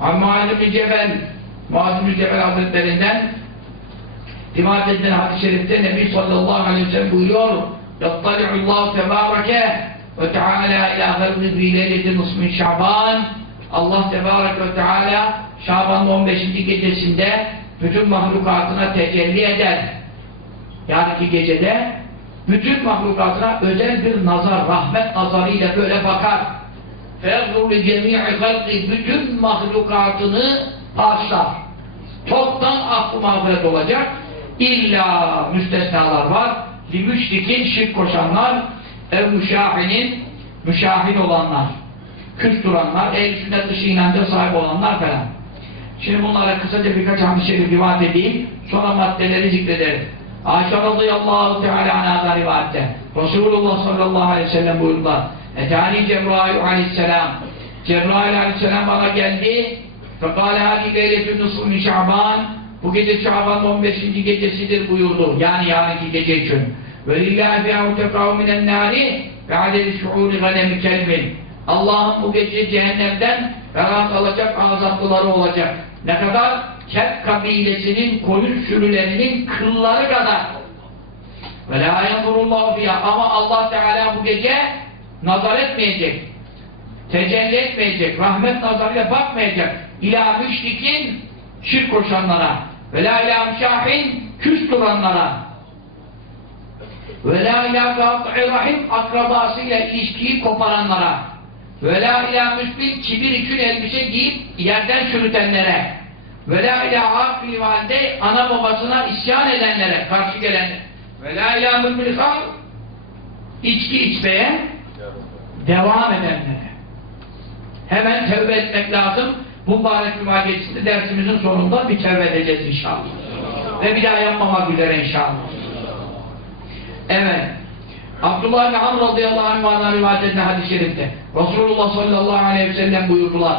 Muaz bin Cebel Muaz bin Cebel Hazretlerinden rivayet edilen hadis-i şerifte Nebi sallallahu aleyhi ve sellem buyuruyor Yattali'ullahu tebareke ve teala ila halqi fi leyletin nismin şaban Allah tebarek ve teala Şaban'ın 15. gecesinde bütün mahlukatına tecelli eder. Yarınki gecede bütün mahlukatına özel bir nazar, rahmet nazarıyla böyle bakar. فَيَغْرُ لِجَمِيعِ خَلْقِ Bütün mahlukatını bağışlar. Çoktan affı mağfiret olacak. İlla müstesnalar var. Limüşrikin şirk koşanlar, ev müşahinin müşahin olanlar, küs duranlar, el sünnet dışı inanca sahip olanlar falan. Şimdi bunlara kısaca birkaç hadis-i şerif rivayet edeyim. Sonra maddeleri zikrederim. Ayşe radıyallahu teala anhadan rivayette. Resulullah sallallahu aleyhi ve sellem buyurdular. Etani Cebrail aleyhisselam. Cebrail aleyhisselam bana geldi. Fekale hadi leyletün nusru min şaban. Bu gece Şaban'ın 15. gecesidir buyurdu. Yani yarınki gece için. Ve lillahi tefrahu minen nari ve adedi şuuri ganemi kelbin. Allah'ın bu gece cehennemden rahat alacak azatlıları olacak. Ne kadar? Kep kabilesinin koyun sürülerinin kılları kadar. Ve la yanzurullahu fiyah. Ama Allah Teala bu gece nazar etmeyecek. Tecelli etmeyecek. Rahmet nazarıyla bakmayacak. İlâ müşrikin şirk koşanlara. Ve la ilâ müşahin küs duranlara. Ve la ilâ gât'i rahim akrabasıyla ilişkiyi koparanlara. Ve la ilâ müsbit kibir için elbise giyip yerden çürütenlere. Ve la ilâ akli valide ana babasına isyan edenlere, karşı gelenlere. Ve la ilâ mülmül içki içmeye devam edenlere. Hemen tevbe etmek lazım. Mübarek cuma dersimizin sonunda bir tevbe edeceğiz inşallah. Ve bir daha yapmamak üzere inşallah. Evet. Abdullah bin Amr radıyallahu anh'dan rivayet edilen hadis-i şerifte Resulullah sallallahu aleyhi ve sellem buyurdular.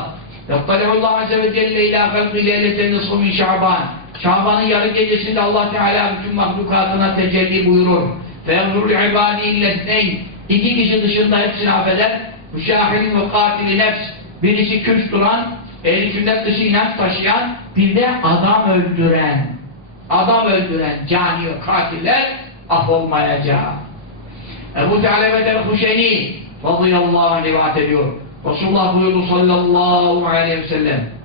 Yattali'ullah azze ve celle ila halqi leyleten nisfu min şaban. Şaban'ın yarı gecesinde Allah Teala bütün mahlukatına tecelli buyurur. Feyemrul ibadi illetneyn. İki kişi dışında hepsini affeder. Müşahidin ve katili nefs. Birisi kürs duran, ehli sünnet dışı inanç taşıyan, bir de adam öldüren. Adam öldüren cani katiller af olmayacak. Ebu Tealebet el-Huşeni radıyallahu anh rivayet ediyor. Resulullah buyurdu sallallahu aleyhi ve sellem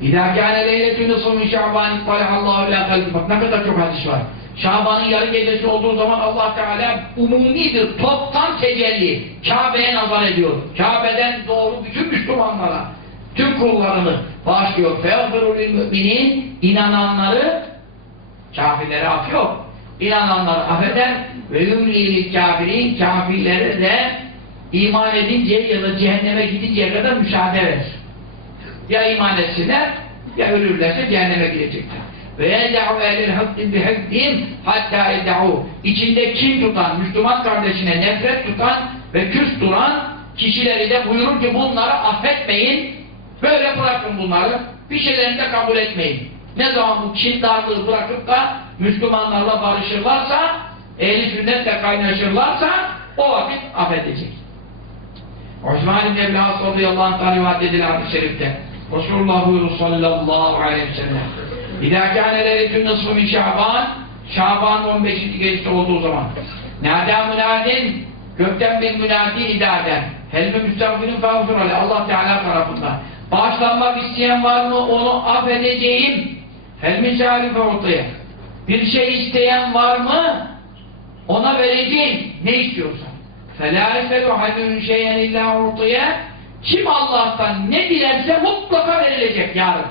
İzâ kâne leyletü nısfı min şa'ban ittalihallahu ilâ kalbi Bak ne kadar çok hadis var. Şaban'ın yarı gecesi olduğu zaman Allah Teala umumi bir toptan tecelli Kabe'ye nazar ediyor. Kabe'den doğru bütün Müslümanlara tüm kullarını bağışlıyor. Feğfirulil müminin inananları kafirlere af yok. İnananları affeder ve yümliylik kafirin kafirleri de iman edinceye ya da cehenneme gidinceye kadar müsaade verir. Ya iman etsinler ya ölürlerse cehenneme gidecekler. Ve yed'u ehlil hakkın bihekdim hatta ed'u içinde kin tutan, Müslüman kardeşine nefret tutan ve küs duran kişileri de buyurur ki bunları affetmeyin böyle bırakın bunları bir şeylerini de kabul etmeyin. Ne zaman bu kindarlığı bırakıp da Müslümanlarla barışırlarsa ehli sünnetle kaynaşırlarsa o vakit affedecek. Osman İbni Evlâs radıyallahu anh'tan rivayet edilen hadis-i şerifte Resulullah buyurur sallallahu aleyhi ve sellem İzâ kâne leyletün nısfı min şaban Şaban 15. gecesi olduğu zaman Nâdâ münâdin gökten bir münâdi idâ eder Helme müstağfirin fâfur Allah Teala tarafından Bağışlanmak isteyen var mı onu affedeceğim Helmi şarife ortaya bir şey isteyen var mı ona vereceğim ne istiyorsan فَلَا اَسْفَلُ حَدُّنْ شَيْئًا اِلَّا اُرْطِيَ Kim Allah'tan ne dilerse mutlaka verilecek yarın.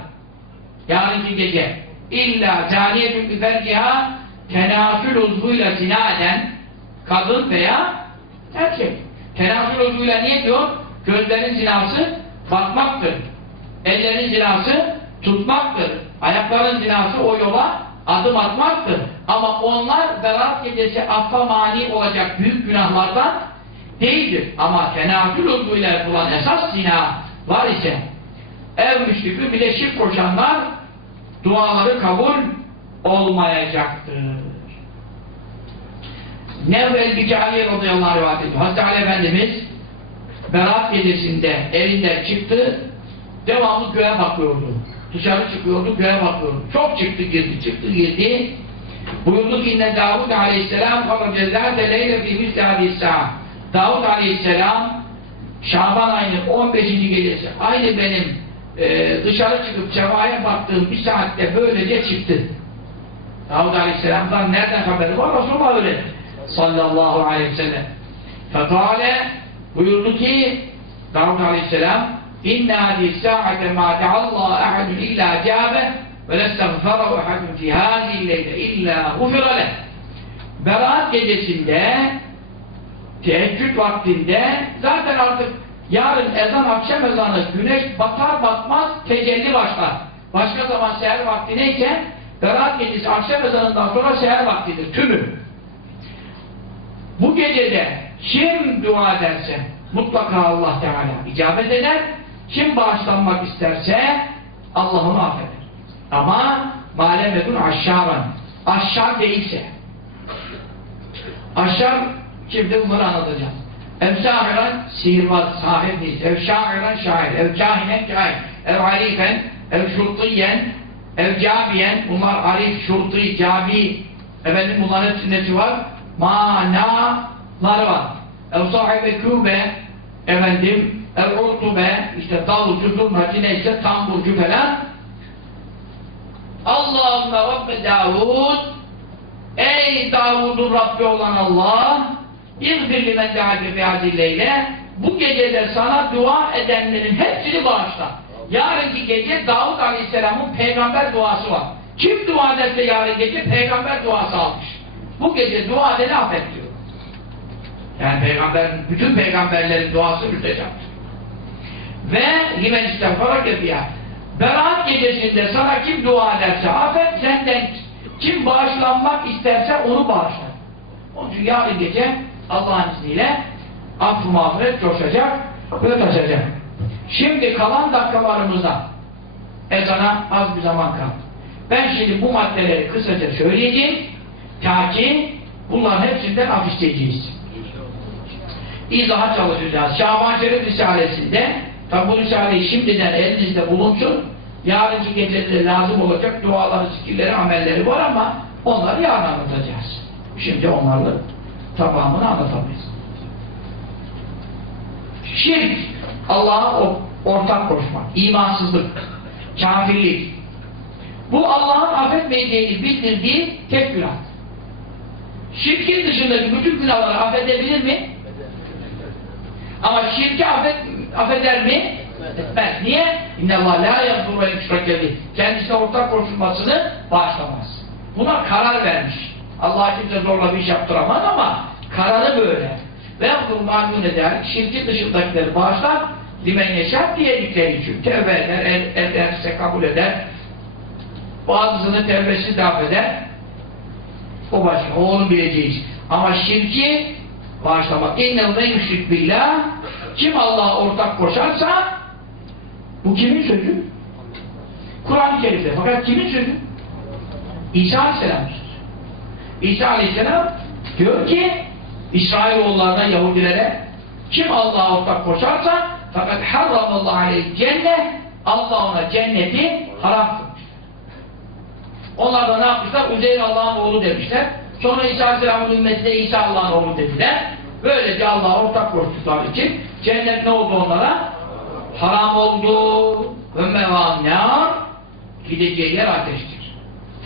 Yarınki gece. İlla caniyetün biferciha tenasül uzvuyla zina eden kadın veya erkek. Tenasül uzvuyla niye diyor? Gözlerin zinası bakmaktır. Ellerin zinası tutmaktır. Ayakların zinası o yola adım atmaktır. Ama onlar berat gecesi affa mani olacak büyük günahlardan değildir. Ama tenakül uzvuyla yapılan esas zina var ise ev müşrikü bir de şirk koşanlar duaları kabul olmayacaktır. Nevvel Bicaliye radıyallahu anh rivayet ediyor. Hazreti Ali Efendimiz Berat gecesinde evinden çıktı devamlı göğe bakıyordu. Dışarı çıkıyordu, göğe bakıyordu. Çok çıktı, girdi, çıktı, girdi. Buyurdu ki inne Davud aleyhisselam faracezâde leyle fî misli hadîs-sâ. Davud aleyhisselam Şaban ayının 15. gecesi aynı benim e, dışarı çıkıp cevaya baktığım bir saatte böylece çıktı. Davud aleyhisselamdan nereden haberi var? Resulullah öyle. Sallallahu aleyhi ve sellem. Fekale buyurdu ki Davud aleyhisselam inna hadis sa'ate ma teallah ahadun illa câbe ve lestagfarahu ahadun fi hâzî leyle illa gufira leh. Berat gecesinde teheccüd vaktinde zaten artık yarın ezan akşam ezanı güneş batar batmaz tecelli başlar. Başka zaman seher vakti neyse Berat gecesi akşam ezanından sonra seher vaktidir tümü. Bu gecede kim dua ederse mutlaka Allah Teala icabet eder. Kim bağışlanmak isterse Allah onu affeder. Ama malemedun aşşaran aşşar değilse aşşar şimdi bunları anlatacağım. Ev şahiren sihirbaz, sahip değil. Ev şairen şair, ev kahinen kahir, ev halifen, ev şurtiyen, ev cabiyen, bunlar arif, şurti, cabi, efendim bunların hepsinde var. Manaları var. Ev sahibi kübe, efendim, ev urtube, işte davulcu, zurnacı neyse, tamburcu falan. Allahümme Rabbe Davud, ey Davud'un Rabbi olan Allah, İzbirli men deâke fi hazilleyle bu gecede sana dua edenlerin hepsini bağışla. Yarınki gece Davud Aleyhisselam'ın peygamber duası var. Kim dua ederse yarın gece peygamber duası almış. Bu gece dua edeni affet diyor. Yani peygamber, bütün peygamberlerin duası müstecaptır. Ve limen istagfara kefiya. Berat gecesinde sana kim dua ederse affet, senden kim bağışlanmak isterse onu bağışla. Onun için yarın gece Allah'ın izniyle affı mağfiret coşacak ve taşacak. Şimdi kalan dakikalarımıza ezana az bir zaman kaldı. Ben şimdi bu maddeleri kısaca söyleyeceğim ta ki bunların hepsinden af isteyeceğiz. İzaha çalışacağız. Şaban Şerif Risalesi'nde tabi bu Risale'yi şimdiden elinizde bulunsun yarınki gecede lazım olacak duaları, zikirleri, amelleri var ama onları yarın anlatacağız. Şimdi onlarla tamamını anlatamayız. Şirk, Allah'a ortak koşmak, imansızlık, kafirlik. Bu Allah'ın affetmeyeceğini bildirdiği tek günah. Şirkin dışındaki bütün günahları affedebilir mi? Ama şirki affet, affeder mi? Etmez. Niye? İnne Allah la yapdur ve. Kendisine ortak koşulmasını bağışlamaz. Buna karar vermiş. Allah kimse zorla bir iş yaptıramaz ama kararı böyle. Ve yaptığım mamnun eder, şirkin dışındakileri bağışlar, limen yaşar diyedikleri için. Tevbe eder, el, ederse kabul eder, bazısını tevbesi de affeder, o başka, o onun bileceği. Ama şirki bağışlamak. İnnel ve yüşrik billah, kim Allah'a ortak koşarsa, bu kimin sözü? Kur'an-ı Kerim'de. Fakat kimin sözü? İsa Aleyhisselam'ın. İsa Aleyhisselam diyor ki İsrailoğullarına, Yahudilere kim Allah'a ortak koşarsa fakat harramallahu aleyhi cennet Allah ona cenneti haram. Onlar da ne yapmışlar? Uzeyr Allah'ın oğlu demişler. Sonra İsa Aleyhisselam'ın ümmetine İsa Allah'ın oğlu dediler. Böylece Allah'a ortak koştukları için cennet ne oldu onlara? Haram oldu. Ve mevannar gideceği yer ateştir.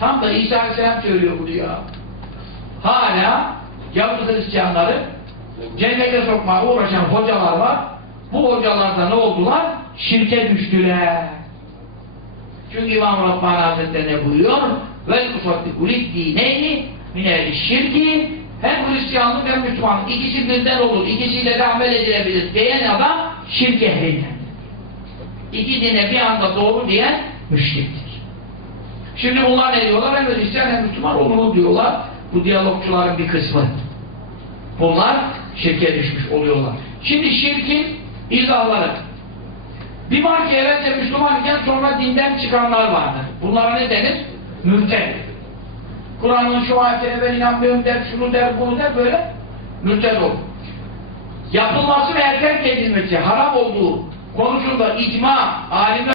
Tam da İsa Aleyhisselam söylüyor bunu ya hala Yahudi Hristiyanları cennete sokmaya uğraşan hocalar var. Bu hocalar da ne oldular? Şirke düştüler. Çünkü İmam Rabbani Hazretleri ne buyuruyor? Vel usaddikulid dineyni minel şirki hem Hristiyanlık hem Müslümanlık. ikisi birden olur. İkisiyle de amel edilebilir diyen adam şirk ehlinden. İki dine bir anda doğru diyen müşriktir. Şimdi bunlar ne diyorlar? Hem Hristiyan hem Müslüman olur diyorlar bu diyalogçuların bir kısmı. Bunlar şirke düşmüş oluyorlar. Şimdi şirkin izahları. Bir var ki evvelce Müslüman iken sonra dinden çıkanlar vardır. Bunlara ne denir? Mürted. Kur'an'ın şu ayetine ben inanmıyorum der, şunu der, bunu der, böyle mürted olur. Yapılması ve erken edilmesi haram olduğu konusunda icma, alimler